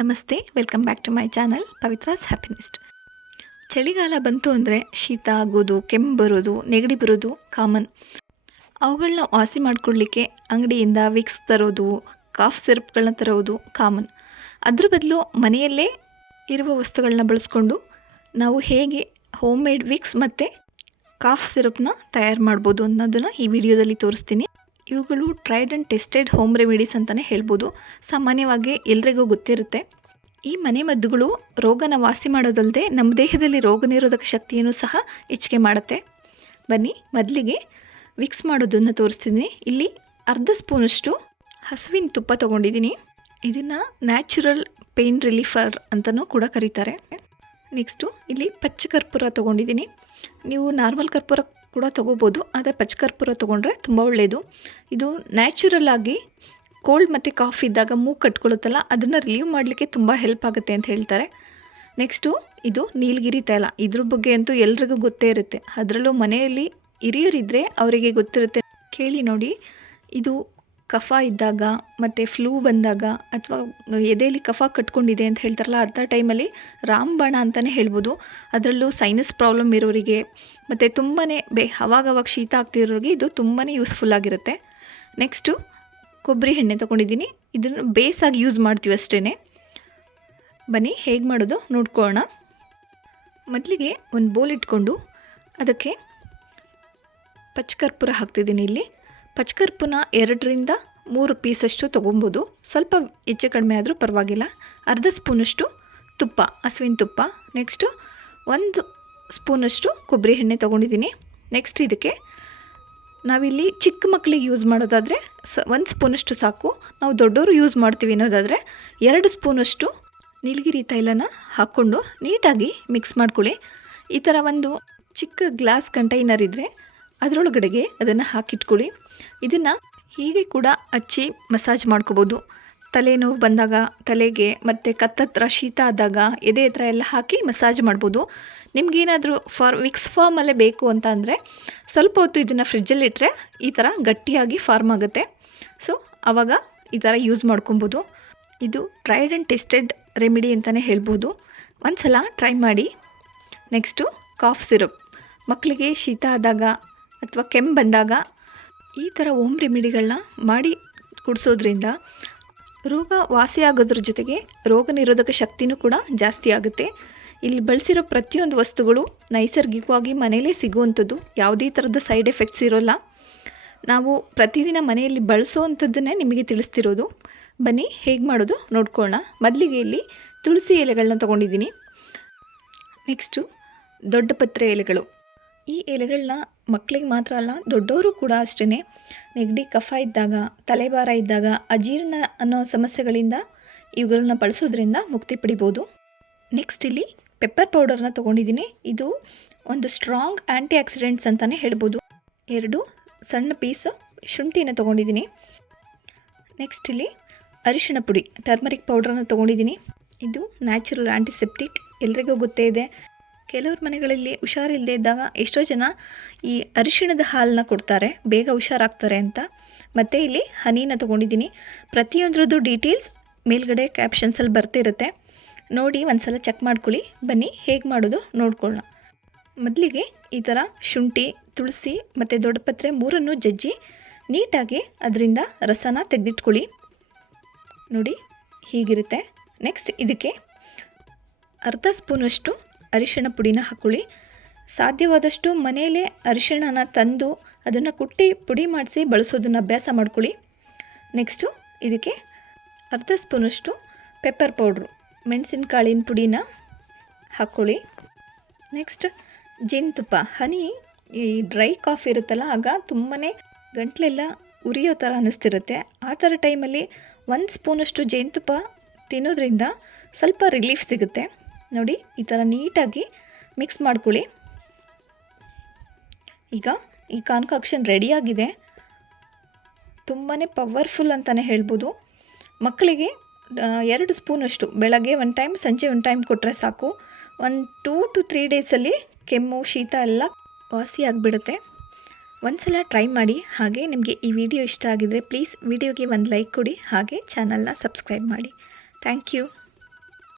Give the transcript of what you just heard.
ನಮಸ್ತೆ, welcome back to my channel Pavitra's happy nest. ಚಳಿಗಾಲ ಬಂತು ಅಂದರೆ ಶೀತ ಆಗೋದು ಕೆಮ್ಮು ಬರೋದು, ನೆಗಡಿ ಬರೋದು ಕಾಮನ್. ಅವುಗಳನ್ನ ವಾಸಿ ಮಾಡಿಕೊಡ್ಲಿಕ್ಕೆ ಅಂಗಡಿಯಿಂದ ವಿಕ್ಸ್ ತರೋದು, ಕಾಫ್ ಸಿರಪ್ಗಳನ್ನ ತರೋದು ಕಾಮನ್. ಅದ್ರ ಬದಲು ಮನೆಯಲ್ಲೇ ಇರುವ ವಸ್ತುಗಳನ್ನ ಬಳಸ್ಕೊಂಡು ನಾವು ಹೇಗೆ ಹೋಮ್ ಮೇಡ್ ವಿಕ್ಸ್ ಮತ್ತು ಕಾಫ್ ಸಿರಪ್ನ ತಯಾರು ಮಾಡ್ಬೋದು ಅನ್ನೋದನ್ನು ಈ ವಿಡಿಯೋದಲ್ಲಿ ತೋರಿಸ್ತೀನಿ. ಇವುಗಳು tried and tested home remedies ಅಂತಲೇ ಹೇಳ್ಬೋದು. ಸಾಮಾನ್ಯವಾಗಿ ಎಲ್ರಿಗೂ ಗೊತ್ತಿರುತ್ತೆ. ಈ ಮನೆ ಮದ್ದುಗಳು ರೋಗನ ವಾಸಿ ಮಾಡೋದಲ್ಲದೆ ನಮ್ಮ ದೇಹದಲ್ಲಿ ರೋಗ ನಿರೋಧಕ ಶಕ್ತಿಯನ್ನು ಸಹ ಹೆಚ್ಚಿಗೆ ಮಾಡುತ್ತೆ. ಬನ್ನಿ, ಮೊದಲಿಗೆ ವಿಕ್ಸ್ ಮಾಡೋದನ್ನು ತೋರಿಸ್ತಿದ್ದೀನಿ ಇಲ್ಲಿ ಅರ್ಧ ಸ್ಪೂನಷ್ಟು ಹಸುವಿನ ತುಪ್ಪ ತೊಗೊಂಡಿದ್ದೀನಿ. ಇದನ್ನು ನ್ಯಾಚುರಲ್ ಪೇಯ್ನ್ ರಿಲೀಫರ್ ಅಂತಲೂ ಕೂಡ ಕರೀತಾರೆ. ನೆಕ್ಸ್ಟು ಇಲ್ಲಿ ಪಚ್ಚ ಕರ್ಪೂರ ತೊಗೊಂಡಿದ್ದೀನಿ. ನೀವು ನಾರ್ಮಲ್ ಕರ್ಪೂರ ಕೂಡ ತೊಗೋಬೋದು, ಆದರೆ ಪಚ್ಚ ಕರ್ಪೂರ ತೊಗೊಂಡ್ರೆ ತುಂಬ ಒಳ್ಳೆಯದು ಇದು ನ್ಯಾಚುರಲ್ ಆಗಿ ಕೋಲ್ಡ್ ಮತ್ತು ಕಾಫ್ ಇದ್ದಾಗ ಮೂಗು ಕಟ್ಕೊಳ್ಳುತ್ತಲ್ಲ ಅದನ್ನು ರಿಲೀವ್ ಮಾಡಲಿಕ್ಕೆ ತುಂಬ ಹೆಲ್ಪ್ ಆಗುತ್ತೆ ಅಂತ ಹೇಳ್ತಾರೆ. ನೆಕ್ಸ್ಟು ಇದು ನೀಲಗಿರಿ ತೈಲ. ಇದ್ರ ಬಗ್ಗೆ ಅಂತೂ ಎಲ್ರಿಗೂ ಗೊತ್ತೇ ಇರುತ್ತೆ. ಅದರಲ್ಲೂ ಮನೆಯಲ್ಲಿ ಹಿರಿಯರಿದ್ದರೆ ಅವರಿಗೆ ಗೊತ್ತಿರುತ್ತೆ. ಕೇಳಿ ನೋಡಿ, ಇದು ಕಫ ಇದ್ದಾಗ ಮತ್ತು ಫ್ಲೂ ಬಂದಾಗ ಅಥವಾ ಎದೆಯಲ್ಲಿ ಕಫ ಕಟ್ಕೊಂಡಿದೆ ಅಂತ ಹೇಳ್ತಾರಲ್ಲ ಅಂಥ ಟೈಮಲ್ಲಿ ರಾಮಬಾಣ ಅಂತಲೇ ಹೇಳ್ಬೋದು. ಅದರಲ್ಲೂ ಸೈನಸ್ ಪ್ರಾಬ್ಲಮ್ ಇರೋರಿಗೆ ಮತ್ತು ತುಂಬಾ ಬೇ, ಅವಾಗವಾಗ ಶೀತ ಆಗ್ತಿರೋರಿಗೆ ಇದು ತುಂಬಾ ಯೂಸ್ಫುಲ್ ಆಗಿರುತ್ತೆ. ನೆಕ್ಸ್ಟು ಕೊಬ್ಬರಿ ಎಣ್ಣೆ ತೊಗೊಂಡಿದ್ದೀನಿ. ಇದನ್ನು ಬೇಸಾಗಿ ಯೂಸ್ ಮಾಡ್ತೀವಿ ಅಷ್ಟೇ ಬನ್ನಿ, ಹೇಗೆ ಮಾಡೋದು ನೋಡ್ಕೊಳ್ಳೋಣ. ಮೊದಲಿಗೆ ಒಂದು ಬೋಲ್ ಇಟ್ಕೊಂಡು ಅದಕ್ಕೆ ಪಚ್ಚಕರ್ಪೂರ ಹಾಕ್ತಿದ್ದೀನಿ ಇಲ್ಲಿ. ಪಚ್ಕರ್ಪುನ ಎರಡರಿಂದ ಮೂರು ಪೀಸಷ್ಟು ತೊಗೊಬೋದು. ಸ್ವಲ್ಪ ಹೆಚ್ಚು ಕಡಿಮೆ ಆದರೂ ಪರವಾಗಿಲ್ಲ. ಅರ್ಧ ಸ್ಪೂನಷ್ಟು ತುಪ್ಪ, ಹಸುವಿನ ತುಪ್ಪ. ನೆಕ್ಸ್ಟು ಒಂದು ಸ್ಪೂನಷ್ಟು ಕೊಬ್ಬರಿ ಎಣ್ಣೆ ತೊಗೊಂಡಿದ್ದೀನಿ. ನೆಕ್ಸ್ಟ್ ಇದಕ್ಕೆ ನಾವಿಲ್ಲಿ ಚಿಕ್ಕ ಮಕ್ಕಳಿಗೆ ಯೂಸ್ ಮಾಡೋದಾದರೆ ಸ, ಒಂದು ಸ್ಪೂನಷ್ಟು ಸಾಕು. ನಾವು ದೊಡ್ಡವರು ಯೂಸ್ ಮಾಡ್ತೀವಿ ಅನ್ನೋದಾದರೆ ಎರಡು ಸ್ಪೂನಷ್ಟು ನೀಲಗಿರಿ ತೈಲನ ಹಾಕ್ಕೊಂಡು ನೀಟಾಗಿ ಮಿಕ್ಸ್ ಮಾಡ್ಕೊಳ್ಳಿ. ಈ ಥರ ಒಂದು ಚಿಕ್ಕ ಗ್ಲಾಸ್ ಕಂಟೈನರ್ ಇದ್ದರೆ ಅದರೊಳಗಡೆಗೆ ಅದನ್ನು ಹಾಕಿಟ್ಕೊಳ್ಳಿ. ಇದನ್ನು ಹೀಗೆ ಕೂಡ ಹಚ್ಚಿ ಮಸಾಜ್ ಮಾಡ್ಕೋಬೋದು. ತಲೆನೋವು ಬಂದಾಗ ತಲೆಗೆ ಮತ್ತು ಕತ್ತತ್ರ ಶೀತ ಆದಾಗ ಎದೆ ಹತ್ರ ಎಲ್ಲ ಹಾಕಿ ಮಸಾಜ್ ಮಾಡ್ಬೋದು. ನಿಮಗೇನಾದರೂ ಫಾರ್ ವಿಕ್ಸ್ ಫಾರ್ಮಲ್ಲೇ ಬೇಕು ಅಂತ ಅಂದರೆ ಸ್ವಲ್ಪ ಹೊತ್ತು ಇದನ್ನು ಫ್ರಿಜ್ಜಲ್ಲಿ ಇಟ್ಟರೆ ಈ ಥರ ಗಟ್ಟಿಯಾಗಿ ಫಾರ್ಮ್ ಆಗುತ್ತೆ. ಸೊ ಆವಾಗ ಈ ಥರ ಯೂಸ್ ಮಾಡ್ಕೊಬೋದು. ಇದು ಟ್ರೈಡ್ ಆ್ಯಂಡ್ ಟೆಸ್ಟೆಡ್ ರೆಮಿಡಿ ಅಂತಲೇ ಹೇಳ್ಬೋದು. ಒಂದು ಸಲ ಟ್ರೈ ಮಾಡಿ. Next cough syrup. ಮಕ್ಕಳಿಗೆ ಶೀತ ಆದಾಗ ಅಥವಾ ಕೆಮ್ಮು ಬಂದಾಗ ಥರ ಓಮ್ ರೆಮಿಡಿಗಳನ್ನ ಮಾಡಿ ಕುಡಿಸೋದ್ರಿಂದ ರೋಗ ವಾಸಿಯಾಗೋದ್ರ ಜೊತೆಗೆ ರೋಗ ನಿರೋಧಕ ಶಕ್ತಿನೂ ಕೂಡ ಜಾಸ್ತಿ ಆಗುತ್ತೆ. ಇಲ್ಲಿ ಬಳಸಿರೋ ಪ್ರತಿಯೊಂದು ವಸ್ತುಗಳು ನೈಸರ್ಗಿಕವಾಗಿ ಮನೆಯಲ್ಲೇ ಸಿಗುವಂಥದ್ದು, ಯಾವುದೇ ಥರದ ಸೈಡ್ ಎಫೆಕ್ಟ್ಸ್ ಇರೋಲ್ಲ. ನಾವು ಪ್ರತಿದಿನ ಮನೆಯಲ್ಲಿ ಬಳಸೋವಂಥದ್ದನ್ನೇ ನಿಮಗೆ ತಿಳಿಸ್ತಿರೋದು. ಬನ್ನಿ, ಹೇಗೆ ಮಾಡೋದು ನೋಡ್ಕೊಳ್ಳೋಣ. ಮೊದಲಿಗೆ ಇಲ್ಲಿ ತುಳಸಿ ಎಲೆಗಳನ್ನ ತೊಗೊಂಡಿದ್ದೀನಿ. ನೆಕ್ಸ್ಟು ದೊಡ್ಡ ಪತ್ರೆ ಎಲೆಗಳು. ಈ ಎಲೆಗಳನ್ನ ಮಕ್ಕಳಿಗೆ ಮಾತ್ರ ಅಲ್ಲ ದೊಡ್ಡವರು ಕೂಡ ಅಷ್ಟೇ ನೆಗಡಿ, ಕಫ ಇದ್ದಾಗ, ತಲೆಭಾರ ಇದ್ದಾಗ, ಅಜೀರ್ಣ ಅನ್ನೋ ಸಮಸ್ಯೆಗಳಿಂದ ಇವುಗಳನ್ನ ಬಳಸೋದ್ರಿಂದ ಮುಕ್ತಿ ಪಡಿಬೋದು. ನೆಕ್ಸ್ಟ್ ಇಲ್ಲಿ ಪೆಪ್ಪರ್ ಪೌಡರ್ನ ತೊಗೊಂಡಿದ್ದೀನಿ. ಇದು ಒಂದು ಸ್ಟ್ರಾಂಗ್ ಆ್ಯಂಟಿ ಆಕ್ಸಿಡೆಂಟ್ಸ್ ಅಂತಲೇ ಹೇಳ್ಬೋದು. ಎರಡು ಸಣ್ಣ ಪೀಸ್ ಶುಂಠಿನ ತೊಗೊಂಡಿದ್ದೀನಿ. ನೆಕ್ಸ್ಟ್ ಇಲ್ಲಿ ಅರಿಶಿಣ ಪುಡಿ ಟರ್ಮರಿಕ್ ಪೌಡ್ರನ್ನ ತೊಗೊಂಡಿದ್ದೀನಿ. ಇದು ನ್ಯಾಚುರಲ್ ಆ್ಯಂಟಿಸೆಪ್ಟಿಕ್ ಎಲ್ರಿಗೂ ಗೊತ್ತೇ ಇದೆ. ಕೆಲವ್ರ ಮನೆಗಳಲ್ಲಿ ಹುಷಾರಿಲ್ಲದೆ ಇದ್ದಾಗ ಎಷ್ಟೋ ಜನ ಈ ಅರಿಶಿಣದ ಹಾಲನ್ನ ಕೊಡ್ತಾರೆ. ಬೇಗ ಹುಷಾರಾಗ್ತಾರೆ ಅಂತ. ಮತ್ತು ಇಲ್ಲಿ ಹನಿನ ತೊಗೊಂಡಿದ್ದೀನಿ. ಪ್ರತಿಯೊಂದ್ರದ್ದು ಡೀಟೇಲ್ಸ್ ಮೇಲ್ಗಡೆ ಕ್ಯಾಪ್ಷನ್ಸಲ್ಲಿ ಬರ್ತಿರುತ್ತೆ. ನೋಡಿ ಒಂದು ಸಲ ಚೆಕ್ ಮಾಡ್ಕೊಳ್ಳಿ. ಬನ್ನಿ ಹೇಗೆ ಮಾಡೋದು ನೋಡ್ಕೊಳ್ಳೋಣ. ಮೊದಲಿಗೆ ಈ ಥರ ಶುಂಠಿ, ತುಳಸಿ ಮತ್ತು ದೊಡ್ಡಪತ್ರೆ ಮೂರನ್ನು ಜಜ್ಜಿ ನೀಟಾಗಿ ಅದರಿಂದ ರಸನ ತೆಗೆದಿಟ್ಕೊಳ್ಳಿ. ನೋಡಿ ಹೀಗಿರುತ್ತೆ. ನೆಕ್ಸ್ಟ್ ಇದಕ್ಕೆ ಅರ್ಧ ಸ್ಪೂನಷ್ಟು ಅರಿಶಿಣ ಪುಡಿನ ಹಾಕ್ಕೊಳ್ಳಿ ಸಾಧ್ಯವಾದಷ್ಟು ಮನೆಯಲ್ಲೇ ಅರಿಶಿಣನ ತಂದು ಅದನ್ನು ಕುಟ್ಟಿ ಪುಡಿ ಮಾಡಿಸಿ ಬಳಸೋದನ್ನು ಅಭ್ಯಾಸ ಮಾಡ್ಕೊಳ್ಳಿ. ನೆಕ್ಸ್ಟು ಇದಕ್ಕೆ ಅರ್ಧ ಸ್ಪೂನಷ್ಟು ಪೆಪ್ಪರ್ ಪೌಡ್ರು ಮೆಣಸಿನಕಾಳಿನ ಪುಡಿನ ಹಾಕ್ಕೊಳ್ಳಿ ನೆಕ್ಸ್ಟ್ ಜೇನುತುಪ್ಪ, ಹನಿ, ಈ ಡ್ರೈ ಕಾಫಿ ಇರುತ್ತಲ್ಲ, ಆಗ ತುಂಬಾ ಗಂಟ್ಲೆಲ್ಲ ಉರಿಯೋ ಥರ ಅನ್ನಿಸ್ತಿರುತ್ತೆ ಆ ಥರ ಟೈಮಲ್ಲಿ ಒಂದು ಸ್ಪೂನಷ್ಟು ಜೇನುತುಪ್ಪ ತಿನ್ನೋದ್ರಿಂದ ಸ್ವಲ್ಪ ರಿಲೀಫ್ ಸಿಗುತ್ತೆ. ನೋಡಿ, ಈ ಥರ ನೀಟಾಗಿ ಮಿಕ್ಸ್ ಮಾಡ್ಕೊಳ್ಳಿ. ಈಗ ಈ ಕಾನ್ಕಾಕ್ಷನ್ ರೆಡಿಯಾಗಿದೆ ತುಂಬಾ ಪವರ್ಫುಲ್ ಅಂತಲೇ ಹೇಳ್ಬೋದು. ಮಕ್ಕಳಿಗೆ ಎರಡು ಸ್ಪೂನಷ್ಟು ಬೆಳಗ್ಗೆ ಒನ್ ಟೈಮ್ ಸಂಜೆ ಒನ್ ಟೈಮ್ ಕೊಟ್ಟರೆ ಸಾಕು. ಒಂದು ಟೂ ಟು ತ್ರೀ ಡೇಸಲ್ಲಿ ಕೆಮ್ಮು, ಶೀತ ಎಲ್ಲ ವಾಸಿ ಆಗಿಬಿಡುತ್ತೆ. ಒಂದು ಸಲ ಟ್ರೈ ಮಾಡಿ, ಹಾಗೆ ನಿಮಗೆ ಈ ವಿಡಿಯೋ ಇಷ್ಟ ಆಗಿದರೆ ಪ್ಲೀಸ್ ವಿಡಿಯೋಗೆ ಒಂದು ಲೈಕ್ ಕೊಡಿ, ಹಾಗೆ ಚಾನಲ್ನ ಸಬ್ಸ್ಕ್ರೈಬ್ ಮಾಡಿ. Thank you